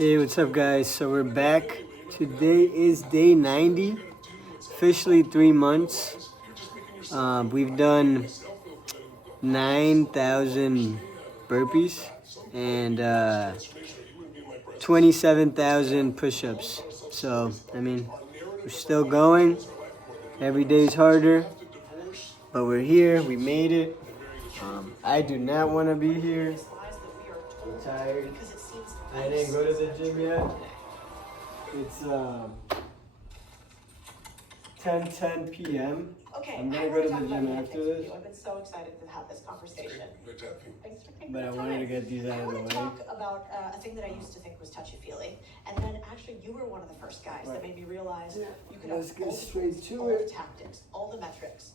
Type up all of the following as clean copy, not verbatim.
Hey, what's up, guys? So we're back. Today is day 90, officially 3 months. We've done 9,000 burpees and 27,000 push-ups. So, I mean, we're still going. Every day's harder, but we're here. We made it. I do not want to be here. I'm tired. I didn't go to the gym yet. It's 10:10 p.m. Okay, I'm gonna go to the gym after this. I've been so excited to have this conversation. Thanks for taking But I the wanted to time. get these out I of the want to way. talk about a thing that I used to think was touchy-feely, and then actually you were one of the first guys that made me realize you could Let's have get all the straight tools, to all it. the tactics, all the metrics,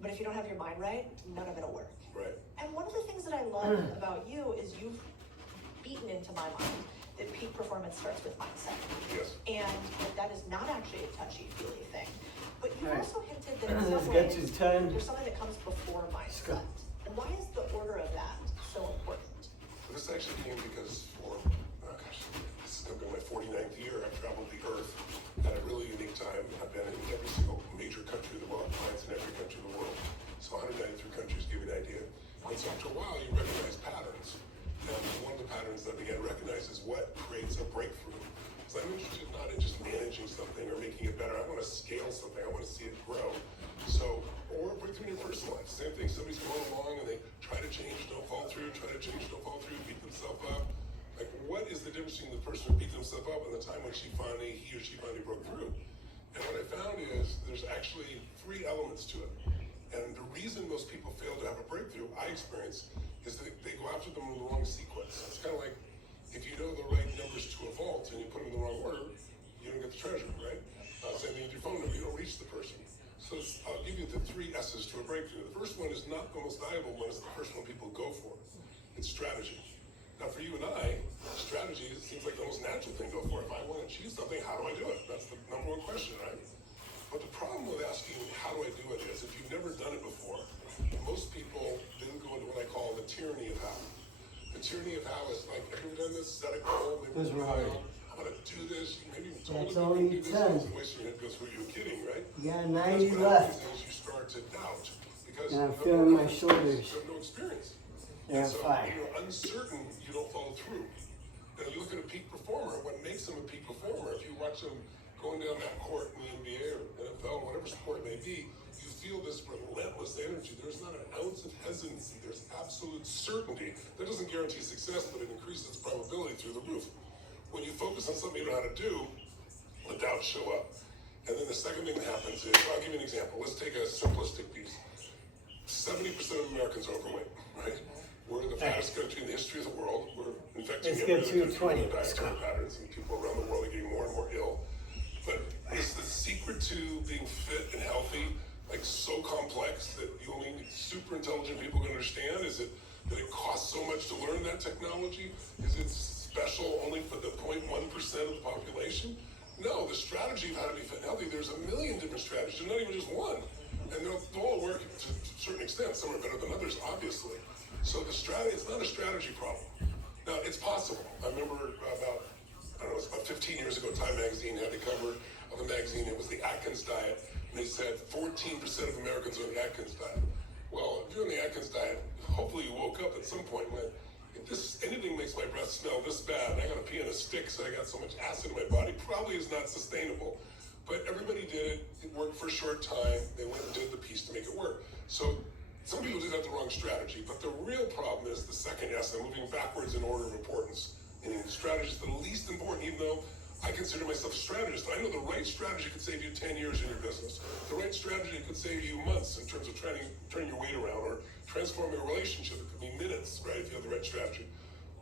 but if you don't have your mind right, none of it'll work. Right. And one of the things that I love about you is you've beaten into my mind that peak performance starts with mindset. Yes. And that is not actually a touchy-feely thing. But you Alright. also hinted that in Let's some get ways, to 10. there's something that comes before go. mindset. And why is the order of that so important? This actually came because this is going to be my 49th year. I've traveled the earth at a really unique time. I've been in every single major country of the world, clients in every country of the world. So 193 countries, give you an idea. And so after a while, you recognize patterns. And one of the patterns that I began to recognize is what creates a breakthrough. So I'm interested not in just managing something or making it better. I want to scale something. I want to see it grow. So, or breakthrough in your personal life. Same thing. Somebody's going along and they try to change, don't fall through, try to change, don't fall through, beat themselves up. Like, what is the difference between the person who beat themselves up and the time when he or she finally broke through? And what I found is there's actually 3 elements to it. And the reason most people fail to have a breakthrough, I experience, is that they go after them in the wrong sequence. It's kind of like if you know the right numbers to a vault and you put them in the wrong order, you don't get the treasure, right? Same thing with your phone number, you don't reach the person. So I'll give you the 3 S's to a breakthrough. The first one is not the most valuable one, it's the first one people go for. It's strategy. Now for you and I, strategy seems like the most natural thing to go for. If I want to achieve something, how do I do it? That's the number 1 question, right? But the problem with asking how do I do it is if you've never done it before, most people then go into what I call the tyranny of how. The tyranny of how is like, have you ever done this? Set a goal, maybe Those were hard. I'm gonna do this, maybe you told That's them only to do this, 10. and wasting your head goes through you kidding, right? You got Because 90 what left. happens is you start to doubt because And I'm you have feeling no my experience. shoulders. You have no experience. Yeah, And so 5. when you're uncertain, you don't follow through. And you look at a peak performer, what makes them a peak performer, if you watch them going down that court in the NBA or NFL, whatever sport it may be, you feel this relentless energy. There's not an ounce of hesitancy. There's absolute certainty. That doesn't guarantee success, but it increases probability through the roof. When you focus on something you know how to do, the doubts show up. And then the second thing that happens is, I'll give you an example. Let's take a simplistic piece. 70% of Americans are overweight, right? We're the fattest country in the history of the world. We're infecting Let's every get other to country 20. with dietary patterns, and people around the world are getting more and more ill. But is the secret to being fit and healthy like so complex that you only super intelligent people can understand? Is it that it costs so much to learn that technology? Is it special only for the 0.1% of the population? No, the strategy of how to be fit and healthy, there's a million different strategies, not even just one. And they'll all work to a certain extent. Some are better than others, obviously. So the strategy, it's not a strategy problem. Now, it's possible. I remember about, it was about 15 years ago, Time Magazine had the cover of a magazine. It was the Atkins diet. And they said 14% of Americans are on the Atkins diet. Well, if you're on the Atkins diet, hopefully you woke up at some point and went, if anything makes my breath smell this bad, and I gotta pee on a stick so I got so much acid in my body, probably is not sustainable. But everybody did it. It worked for a short time. They went and did the piece to make it work. So some people did have the wrong strategy, but the real problem is the second S. I'm moving backwards in order of importance. Meaning the strategy is the least important, even though I consider myself a strategist. I know the right strategy could save you 10 years in your business. The right strategy could save you months in terms of turning your weight around or transforming a relationship. It could be minutes, right, if you have the right strategy.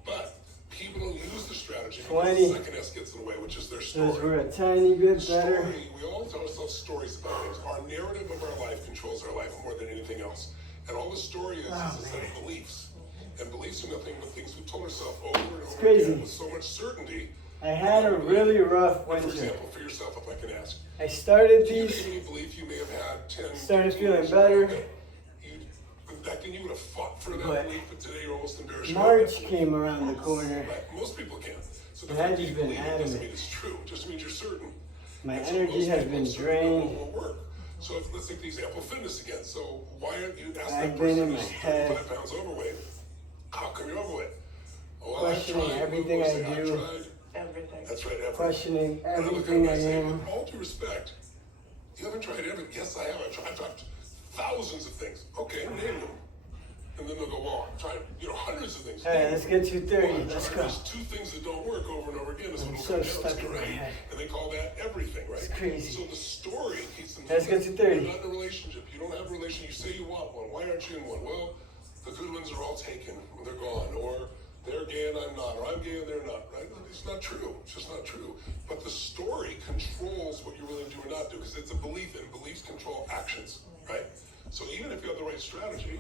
But people don't use the strategy because the second S gets in the way, which is their story. Those were a tiny bit better. We all tell ourselves stories about things. Our narrative of our life controls our life more than anything else. And all the story is a set of beliefs. And beliefs are nothing but things we've told ourselves over and over again with so much certainty. I had a really rough For winter. example, for yourself, if I can ask. I started Do you these, have any belief you may have had 10, started 15 feeling years ago better. that back then you would have fought for that But belief, but today you're almost embarrassed. March came around the corner. Right. Most people can. So the I fact had that you just been believe it doesn't adamant. mean it's true. It just means you're certain. My And so energy most has people been are certain drained. it won't work. So let's take the example of fitness again. So why aren't you asking I've that been person in my who's head. 35 pounds overweight, how come you're overweight? Well, Questioning everything I do. I've tried. Everything. That's right, everything. Questioning And I look at everything them I and say, am. with all due respect, you haven't tried everything. Yes, I have. I've tried thousands of things. Okay, name them. And then they'll go, well, I've tried, hundreds of things. All right, let's get to 30. Well, Let's I've go. tried just 2 things that don't work over and over again. Is I'm what so it comes down stuck to, in my right? head. And they call that everything, right? It's crazy. So the story keeps them. Let's get to 30. You're not in a relationship. You don't have a relationship. You say you want one. Why aren't you in one? Well, the good ones are all taken. They're gone. Or they're gay and I'm not. Or I'm gay and they're not. Right? It's not true. It's just not true. But the story controls what you're willing to do or not do, because it's a belief, and beliefs control actions, right? So even if you have the right strategy,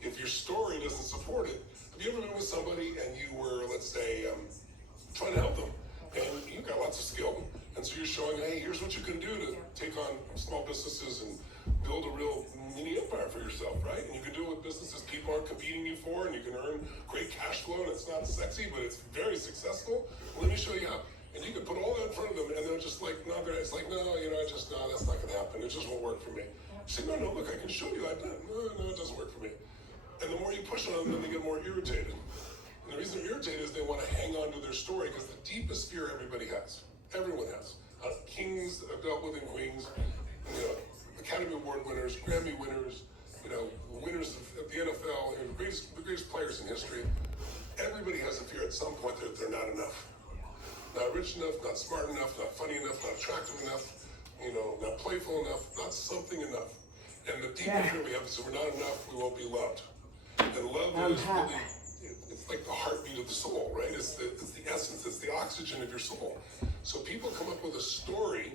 if your story doesn't support it, have you ever been with somebody and you were, let's say, trying to help them, and you've got lots of skill, and so you're showing, hey, here's what you can do to take on small businesses and build a real mini empire for yourself, right? And you can do it with businesses people aren't competing you for, and you can earn great cash flow, and it's not sexy, but it's very successful. Let me show you how. And you can put all that in front of them, and they're just like, no, it's like, no, that's not gonna happen. It just won't work for me. You say, no, look, I can show you. I've done it. No, it doesn't work for me. And the more you push on them, then they get more irritated. And the reason they're irritated is they want to hang on to their story, because the deepest fear everybody has, everyone has. Kings I've dealt with, and queens, Academy Award winners, Grammy winners, winners of the NFL, the greatest players in history. Everybody has a fear at some point that they're not enough. Not rich enough, not smart enough, not funny enough, not attractive enough, not playful enough, not something enough. And the deeper fear we have is that we're not enough, we won't be loved. And love is really, it's like the heartbeat of the soul, right? It's the essence, it's the oxygen of your soul. So people come up with a story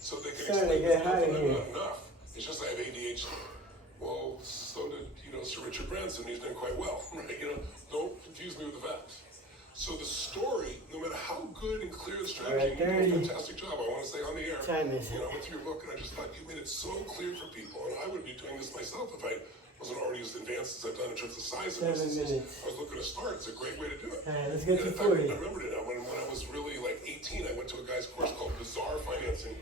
so they can explain there's nothing, I'm not enough. It's just I have ADHD. Well, so did, Sir Richard Branson. He's done quite well, right? Don't confuse me with the facts. So the story, no matter how good and clear the strategy, you do a fantastic job. I want to say on the air, I went through your book and I just thought you made it so clear for people. And I would be doing this myself if I wasn't already as advanced as I've done in terms of size of businesses. I was looking to start. It's a great way to do it. All right, let's get to 40. I remembered it now. When I was really like 18, I went to a guy's course called Bizarre Financing.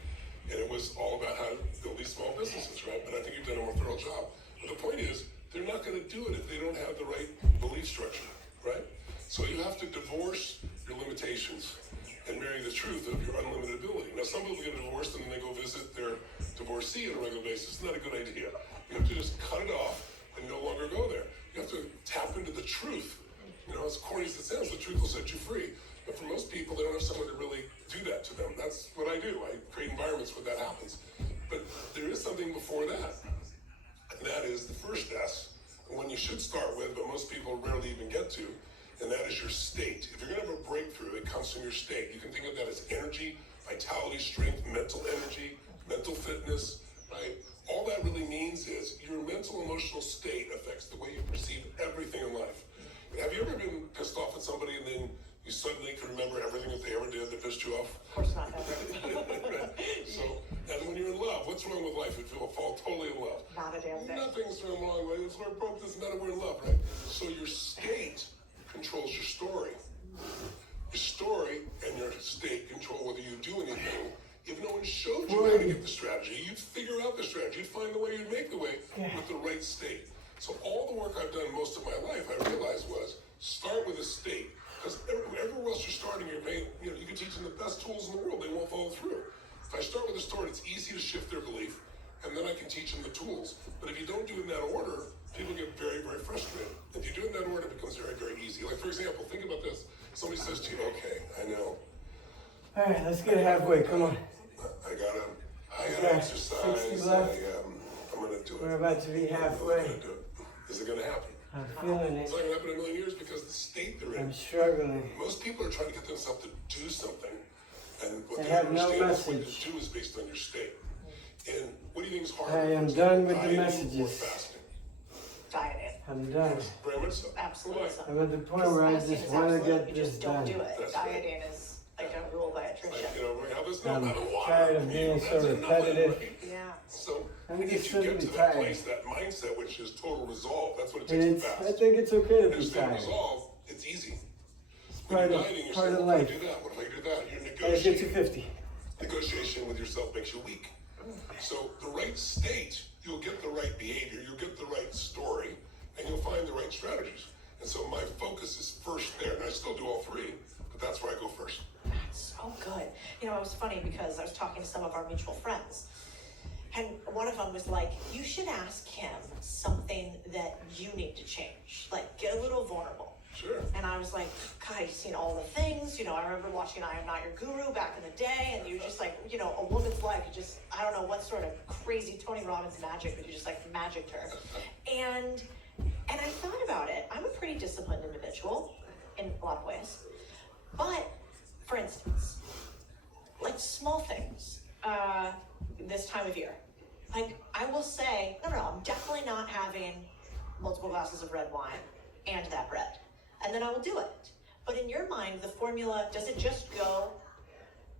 And it was all about how to build these small businesses, right? But I think you've done a more thorough job. But the point is, they're not going to do it if they don't have the right belief structure, right? So you have to divorce your limitations and marry the truth of your unlimited ability. Now, some people get divorced and then they go visit their divorcee on a regular basis. It's not a good idea. You have to just cut it off and no longer go there. You have to tap into the truth. As corny as it sounds, the truth will set you free. But for most people, they don't have someone to really do that to them. That's what I do. I create environments where that happens. But there is something before that. And that is the first S, the one you should start with, but most people rarely even get to. And that is your state. If you're going to have a breakthrough, it comes from your state. You can think of that as energy, vitality, strength, mental energy, mental fitness, right? All that really means is your mental, emotional state affects the way you perceive everything in life. Have you ever been pissed off at somebody and then you suddenly can remember everything that they ever did that pissed you off? Of course not, ever. Right. So, and when you're in love, what's wrong with life if you fall totally in love? Not a damn thing. Nothing's wrong with it. It's where broke doesn't matter, we're in love, right? So your state controls your story. Your story and your state control whether you do anything. If no one showed you how to get the strategy, you'd figure out the strategy, you'd find the way, you'd make the way with the right state. So all the work I've done most of my life, I realized was start with a state. Because everywhere else you're starting, you can teach them the best tools in the world, they won't follow through. If I start with a story, it's easy to shift their belief, and then I can teach them the tools. But if you don't do it in that order, people get very, very frustrated. If you do it in that order, it becomes very, very easy. Like, for example, think about this. Somebody says to you, okay, I know. All right, let's get halfway. Come on. I gotta exercise. 60 left. I'm gonna do it. We're about to be halfway. I'm gonna do it. Is it gonna happen? I'm feeling it. It's not gonna happen in a million years because the state they're in. I'm struggling. Most people are trying to get themselves to do something, and what They they have no understand is what message. to do is based on your state. And what do you think is harder? I am done with the dieting or messages. fasting? Dieting. I'm done. Very much so. Absolutely. Why? So. I'm at the point where I Fasting just is want to absolute. get You this just don't done. do it. That's right. Dieting is like a rule dietitian. Like, how this no I'm matter what. tired of being so repetitive. Yeah. So I'm we need just to simply get to that tired. place, that mindset, which is total resolve. That's what it And takes it's, to I fast. think it's okay to And be it's been tired. resolved, it's easy. Part you're of dieting, you're part saying, of what if I life. do that? What if I do that? You're I get negotiating. 250. Negotiation with yourself makes you weak. So the right state, you'll get the right behavior, you'll get the right story, and you'll find the right strategies. And so my focus is first there, and I still do all three, but that's where I go first. That's so good. You know, it was funny because I was talking to some of our mutual friends, and one of them was like, you should ask him something that you need to change. Like, get a little vulnerable. Sure. And I was like, God, I've seen all the things. You know, I remember watching I Am Not Your Guru back in the day, and you're just like, you know, a woman's life, you just, I don't know what sort of crazy Tony Robbins magic, but you just like magicked her. And I thought about it. I'm a pretty disciplined individual in a lot of ways. But, for instance, like small things, this time of year. Like, I will say, no, I'm definitely not having multiple glasses of red wine and that bread. And then I will do it. But in your mind, the formula, does it just go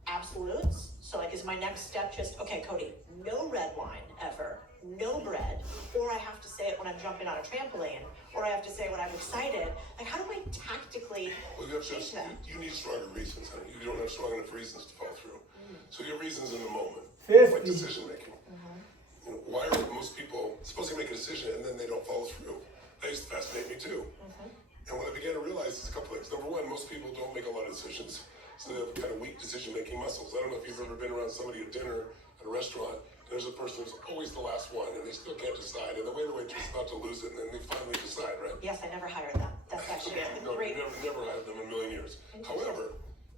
absolutes? So like, is my next step just, okay, Cody, no red wine ever, no bread, or I have to say it when I'm jumping on a trampoline, or I have to say it when I'm excited? Like, how do I tactically change that? You need stronger reasons, honey. You don't have strong enough reasons to follow through. So your reasons in the moment, 50. like decision making. You know, why are most people supposed to make a decision and then they don't follow through? That used to fascinate me too. And what I began to realize is a couple things. Number one, most people don't make a lot of decisions, so they have kind of weak decision-making muscles. I don't know if you've ever been around somebody at dinner at a restaurant, and there's a person who's always the last one, and they still can't decide, and the waiter waiter's about to lose it, and then they finally decide, right? Yes, I never hired them. That's actually a No, great. never had them in a million years. However,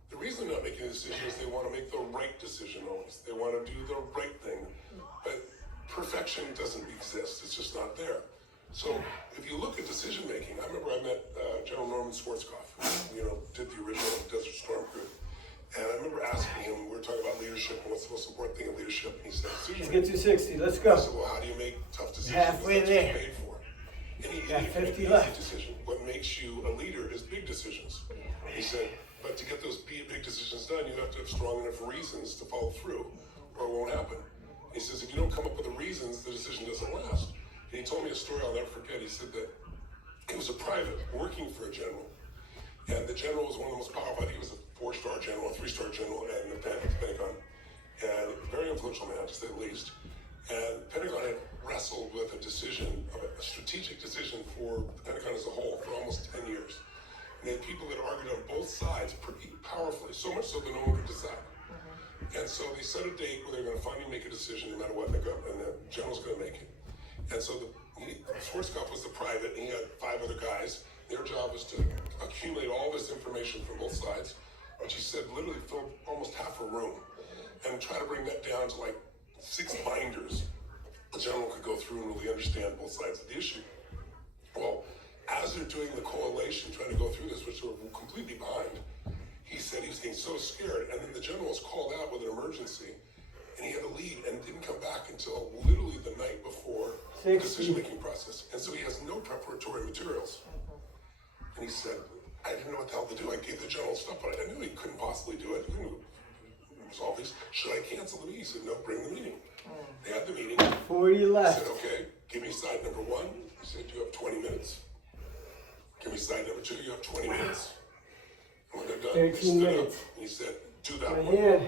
the reason they're not making a decision is they want to make the right decision always. They want to do the right thing. But perfection doesn't exist. It's just not there. So if you look at decision making, I remember I met General Norman Schwarzkopf, who, you know, did the original Desert Storm crew. And I remember asking him, we were talking about leadership and what's the most important thing in leadership. And he said, decision Let's making. get 260. Let's I go. said, well, how do you make tough decisions? Halfway That's there. what you're paid for. And he Got can make 50 an left. easy decision. What makes you a leader is big decisions. He said, but to get those big decisions done, you have to have strong enough reasons to follow through, or it won't happen. He says, if you don't come up with the reasons, the decision doesn't last. And he told me a story I'll never forget. He said that he was a private working for a general, and the general was one of the most powerful. I think he was a 4-star general, a 3-star general in the Pentagon, and very influential man, to say the least. And the Pentagon had wrestled with a decision, a strategic decision for the Pentagon as a whole for almost 10 years. And they had people that argued on both sides pretty powerfully, so much so that no one could decide. And so they set a date where they're going to finally make a decision no matter what, and the general's going to make it. And so Schwarzkopf was the private, and he had 5 other guys. Their job was to accumulate all this information from both sides, which he said literally filled almost half a room, and try to bring that down to like 6 binders. The general could go through and really understand both sides of the issue. Well, as they're doing the coalition, trying to go through this, which they were completely behind, he said he was getting so scared, and then the general was called out with an emergency, and he had to leave and didn't come back until literally the night before the decision-making process. And so he has no preparatory materials. And he said, I didn't know what the hell to do. I gave the general stuff, but I knew he couldn't possibly do it. He couldn't resolve these. Should I cancel the meeting? He said, no, bring the meeting. They had the meeting. 40 He left. said, okay, give me side number 1. He said, you have 20 minutes. Give me side number 2, you have 20 minutes. And when they're done, 13 they stood up, minutes. and he said, do that My one. hand.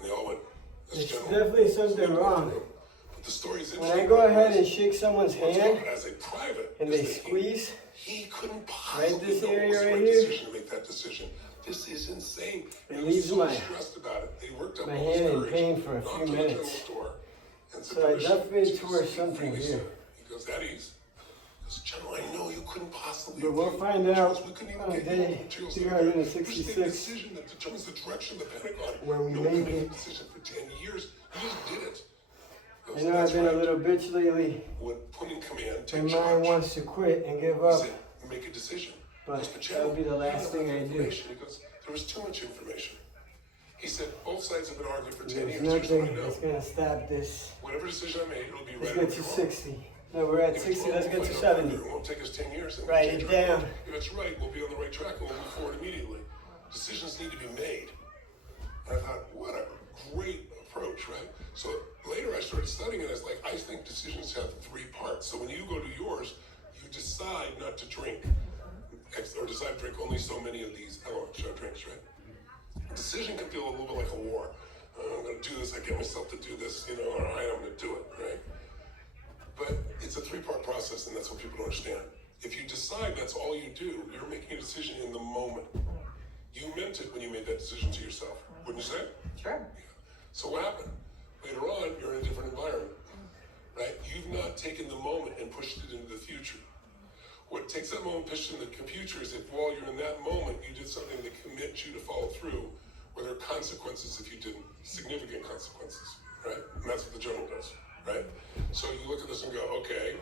And they all went, that's There's general. definitely something wrong. But the story is When interesting. I go ahead and shake someone's What's hand going on as a private and they is that squeeze, he couldn't possibly this know area what was the right right here, decision to make that decision. This is insane. it He leaves was so my- stressed about it. They worked up my all his hand in courage, pain for a knocked few on the minutes. general's door, and said, So I "Permission definitely to tore speak something freely, here. sir." He goes, at ease. He goes, General, I know you couldn't possibly. But we'll do find materials. out We couldn't even on get you day materials. 366 We're making a decision that determines the direction of the Pentagon. where we No make one made it. a decision for 10 years. You just did it. He goes, I know "That's I've been a right." little bitch lately. When put in command, My take mind charge. wants to quit and give He up. said, make a decision. But He goes, that'll be the General, last you thing have I enough do. information." He goes, there was too much information. He said, both sides have been arguing for 10 There's years. Here's what I nothing know. that's gonna stop this. Whatever decision I made, it'll be Let's right or get to wrong. 60. No, we're at If it's 60. wrong, Let's we'll get to find out 70. further. It won't take us 10 years. and we'll Write change it our down. mind. If it's right, we'll be on the right track and we'll move forward immediately. Decisions need to be made. And I thought, what a great approach, right? So later I started studying it. I was like, I think decisions have 3 parts. So when you go to yours, you decide not to drink. or decide to drink only so many of these drinks, right? A decision can feel a little bit like a war. I'm going to do this, I get myself to do this, all right, I'm going to do it, right? But it's a three-part process, and that's what people don't understand. If you decide that's all you do, you're making a decision in the moment. You meant it when you made that decision to yourself, wouldn't you say? Sure. So what happened? Later on, you're in a different environment, right? You've not taken the moment and pushed it into the future. What takes that moment, pushed it into the future is if while you're in that moment, you did something that commits you to follow through, where there are consequences if you didn't, significant consequences, right? And that's what the journal does, right? So you look at this and go, okay,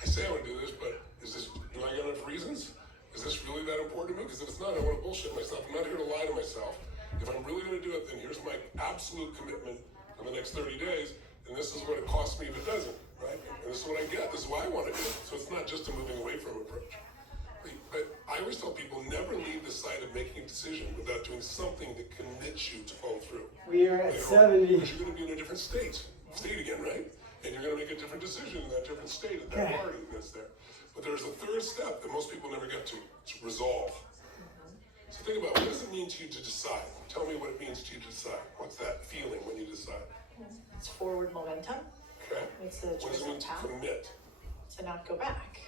I say I want to do this, but do I got enough reasons? Is this really that important to me? Because if it's not, I want to bullshit myself. I'm not here to lie to myself. If I'm really going to do it, then here's my absolute commitment for the next 30 days, and this is what it costs me if it doesn't, right? And this is what I get. This is why I want to do it. So it's not just a moving away from approach. But I always tell people, never leave the side of making a decision without doing something that commits you to follow through. We are at 70. Because you're going to be in a different state again, right? And you're going to make a different decision in that different state at that party that's there. But there's a third step that most people never get to resolve. So think about, what does it mean to you to decide? Tell me what it means to you to decide. What's that feeling when you decide? It's forward momentum. Okay. It's a What does choice it mean of to path commit? to not go back.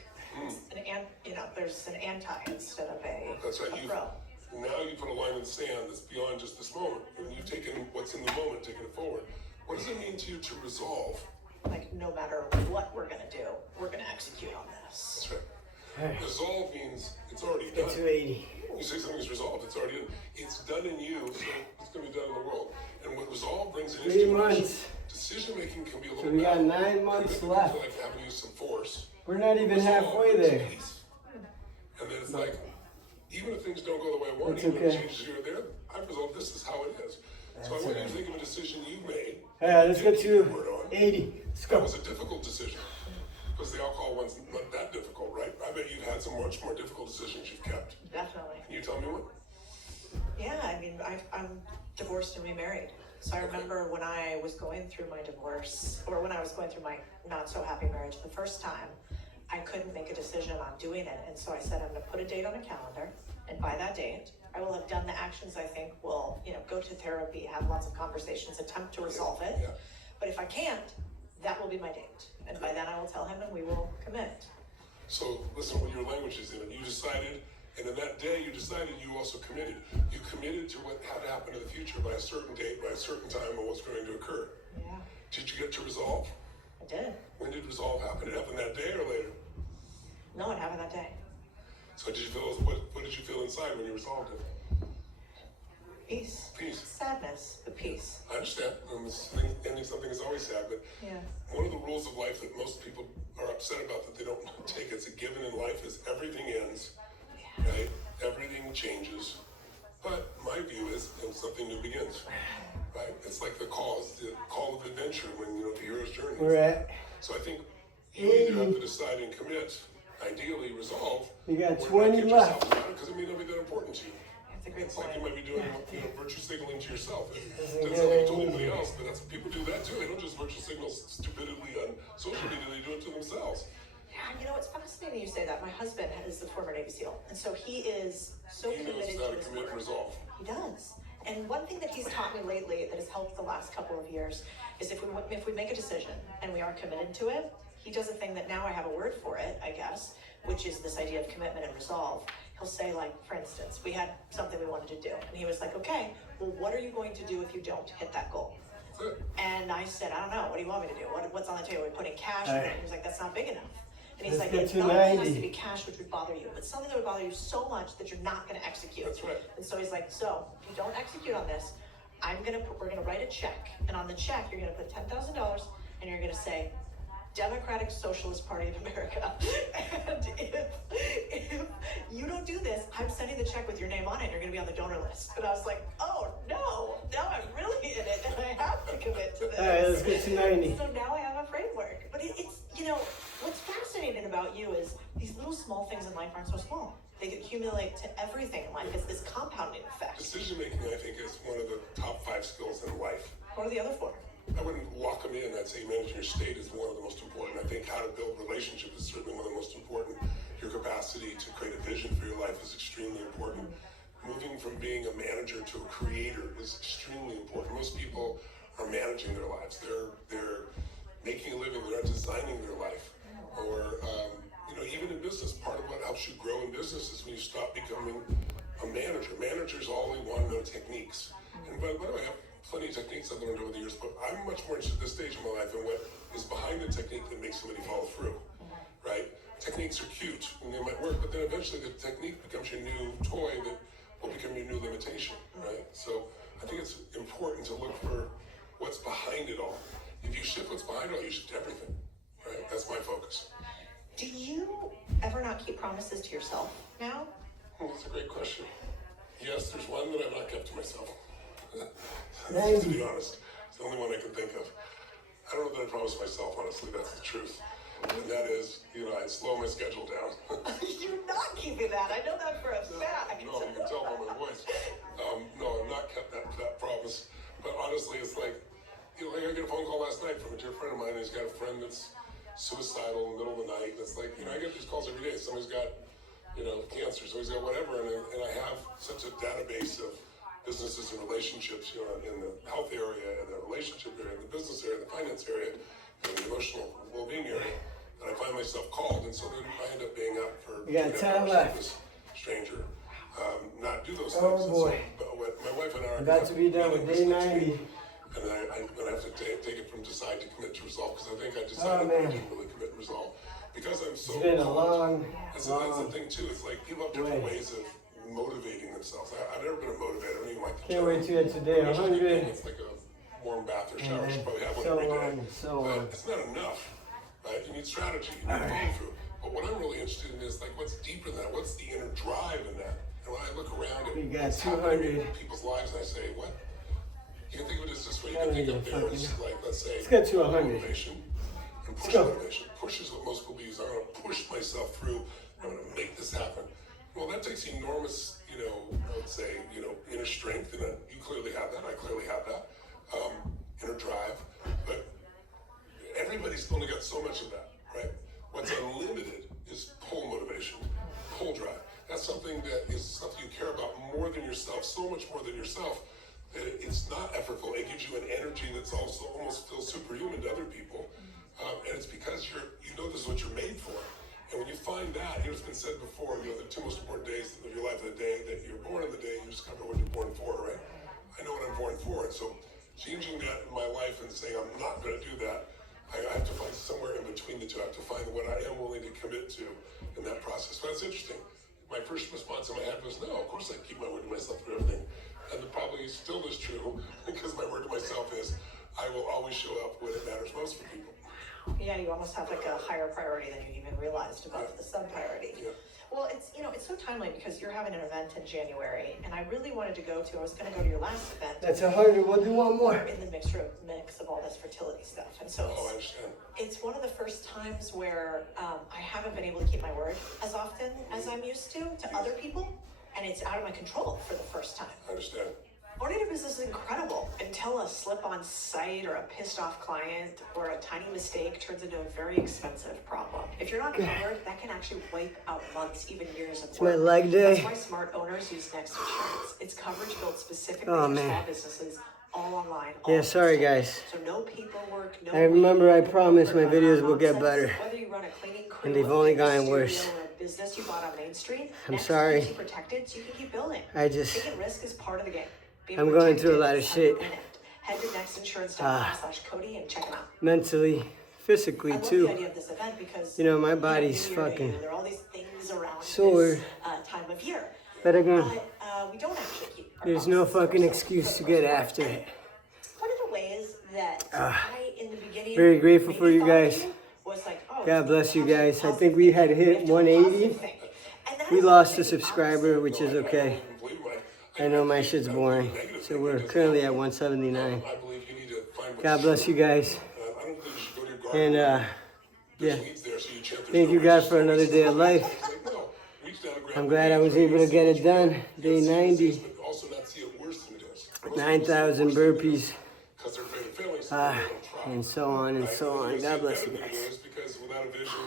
There's an anti instead of a That's right. pro. Now you put a line in the sand that's beyond just this moment. And you've taken what's in the moment, taken it forward. What does it mean to you to resolve? Like, no matter what we're going to do, we're going to execute on this. That's right. Resolve means it's already done. Get to 80. When you say something's resolved, it's already done. It's done in you, so it's going to be done in the world. And what resolve brings in 3 months. Decision making can be a little So we got bad. 9 months Commitment left. can feel like having to use some force. We're not even Resolve halfway brings there. peace. And then it's like, even if things don't go the way I want, It's even if okay. changes here or there, I've resolved this is how it is. So I want you to think of a decision you made. Hey, let's get Take your to word on. 80. Let's That go. was a difficult decision. Because the alcohol one's not that difficult, right? I bet you've had some much more difficult decisions you've kept. Definitely. Can you tell me what? Yeah, I mean, I'm divorced and remarried. So I remember when I was going through my divorce, or when I was going through my not so happy marriage the first time, I couldn't make a decision on doing it. And so I said, I'm going to put a date on a calendar. And by that date, I will have done the actions I think will, go to therapy, have lots of conversations, attempt to resolve it. Yeah. But if I can't, that will be my date. And by then I will tell him and we will commit. So listen, what your language is in it. You decided, and in that day you decided, you also committed. You committed to what had to happen in the future by a certain date, by a certain time, and what's going to occur. Yeah, Did you get to resolve? I did. When did resolve happen? It happened that day or later? No, it happened that day. So did you feel, what did you feel inside when you resolved it? Peace. Peace. Sadness, but peace. I understand. Ending something is always sad, but Yeah. one of the rules of life that most people are upset about that they don't take as a given in life is everything ends, right? Everything changes. But my view is something new begins, right? It's like the call of adventure when, the hero's journey. We're at So I think you either have to decide and commit, ideally resolve, You got or not 20 get yourself left. about it because it may not be that important to you. That's a great It's like point. you might be doing, virtue signaling to yourself. It doesn't sound like you told anybody else, but that's people do that too. They don't just virtue signal stupidly on social media; they do it to themselves. Yeah, it's fascinating you say that. My husband is a former Navy SEAL, and so he is so He knows committed how to to his commit and work. resolve. He does. And one thing that he's taught me lately that has helped the last couple of years is if we make a decision and we are committed to it, he does a thing that now I have a word for it, I guess, which is this idea of commitment and resolve. He'll say, like, for instance, we had something we wanted to do, and he was like, okay, well, what are you going to do if you don't hit that goal? That's it. And I said, I don't know, what do you want me to do? What's on the table? Are we putting cash? All right. He was like, that's not big enough. And he's Let's like, get it's to not only has 90. to be cash, which would bother you, but something that would bother you so much that you're not going to execute. That's right. And so he's like, so if you don't execute on this, we're gonna write a check, and on the check you're gonna put $10,000, and you're gonna say, Democratic Socialist Party of America. And if you don't do this, I'm sending the check with your name on it. You're gonna be on the donor list. And I was like, oh no, now I'm really in it, and I have to commit to this. All right, let's get to 90. So now I have a framework. But it's what's fascinating about you is these little small things in life aren't so small. They accumulate to everything in life. It's this compounding effect. Decision making, I think, is one of the top 5 skills in life. What are the other 4? I wouldn't lock them in. I'd say managing your state is one of the most important. I think how to build relationships is certainly one of the most important. your capacity to create a vision for your life is extremely important. Moving from being a manager to a creator is extremely important. Most people are managing their lives. They're making a living. They're not designing their life. Or even in business, part of what helps you grow in business is when you stop becoming a manager. Managers only want to know techniques. And by the way, I have plenty of techniques I've learned over the years, but I'm much more interested at this stage of my life in what is behind the technique that makes somebody follow through, right? Techniques are cute and they might work, but then eventually the technique becomes your new toy that will become your new limitation, right? So I think it's important to look for what's behind it all. If you shift what's behind it all, you shift everything, right? That's my focus. Do you ever not keep promises to yourself now? That's a great question. Yes, there's one that I've not kept to myself. To be honest, it's the only one I can think of. I don't know that I promised myself, honestly, that's the truth. And that is, I slow my schedule down. You're not keeping that. I know that for a fact. No, you can tell by my voice. No, I've not kept that promise. But honestly, it's like I got a phone call last night from a dear friend of mine who's got a friend that's suicidal in the middle of the night. And it's like, I get these calls every day. Somebody's got, cancer, somebody's got whatever. And I have such a database of businesses and relationships, in the health area, in the relationship area, in the business area, the finance area, and the emotional well-being area. And I find myself called, and so then I end up being up for You got 10 left. This stranger, not do those Oh things. boy. But what my wife and I are About to be done with day 90. And I'm gonna have to take it from decide to commit to resolve, because I think I decided I didn't really commit and resolve because I'm so. It's been a long, that's the thing too. It's like people have different ways of motivating themselves. I've never been a motivator. I don't even like the Can't wait to get today 100. It's like a warm bath or shower. You should probably have one So every day. on and so But on. it's not enough, right? You need strategy. You need follow through. But what I'm really interested in is like what's deeper than that. What's the inner drive in that? And when I look around at We got what's happening 200. in people's lives, and I say, what? You can think of it as this way. You can think of there as like, let's say, Let's get to 100. motivation and push go. motivation. Push is what most people use. I'm going to push myself through. I'm going to make this happen. Well, that takes enormous, I would say, inner strength. And you clearly have that. I clearly have that. Inner drive. But everybody's only got so much of that, right? What's unlimited is pull motivation, pull drive. That's something that is something you care about more than yourself, so much more than yourself, that it's not effortful. It gives you an energy that's also almost feels superhuman to other people. And it's because this is what you're made for. And when you find that, it's been said before, the two most important days of your life are the day that you're born and the day you discover what you're born for, right? I know what I'm born for. And so changing that in my life and saying I'm not going to do that, I have to find somewhere in between the two. I have to find what I am willing to commit to in that process. But it's interesting. My first response in my head was, no, of course I keep my word to myself through everything. And it probably still is true, because my word to myself is, I will always show up when it matters most for people. Yeah, you almost have like a higher priority than you even realized above the sub-priority. Yeah. Well, it's so timely because you're having an event in January, and I really wanted to go to. I was going to go to your last event. That's 100. We'll do one more. In the mix of all this fertility stuff, and so I understand. it's one of the first times where I haven't been able to keep my word as often as I'm used to other people, and it's out of my control for the first time. I understand. Owning a business is incredible until a slip on site or a pissed off client or a tiny mistake turns into a very expensive problem. If you're not covered, that can actually wipe out months, even years of work. my leg day. That's why smart owners use Next Insurance. It's coverage built specifically Oh, for man. small businesses, all online. All Yeah, sorry digital. guys. So no paperwork, no. I remember I promised my corporate videos will get nonsense. better. Whether you run a cleaning crew, And they've a only fitness gotten studio, worse. or a business you bought on Main Street, I'm Next sorry. keeps you protected so you can keep building. Taking risk is part of the game. I'm going through a lot of shit. Head to nextinsurance.com/Cody and check them out. Mentally, physically I love too. the idea of this event because My body's New Year to fucking you, there are all these things around sore. this time of year. But again, But we don't actually keep our there's no promises fucking ourselves. excuse to get after it. One of the ways that I, in the beginning, Very grateful for maybe you thought guys. of you was like, oh, God it's bless you positive, guys. I positive think we had thinking. hit We have to 180. positive think. And that We is lost a completely subscriber, opposite. which is okay. I know my shit's boring. So we're currently at 179. I believe you need to find what God bless you guys. I don't think you should go to your garden. And yeah, There's weeds there, so you chant there's thank no you God weeds. for another day of life. Like, no, reach down and grab I'm the glad I weeds, was able to right? get it done. Day See what it is, 90. but also not see it worse than it is. Most people see it 9,000 worse than it is burpees. Because they're afraid of failing, so they don't try. And so on and Right? so on. And God the bless you other thing guys. is because without a vision,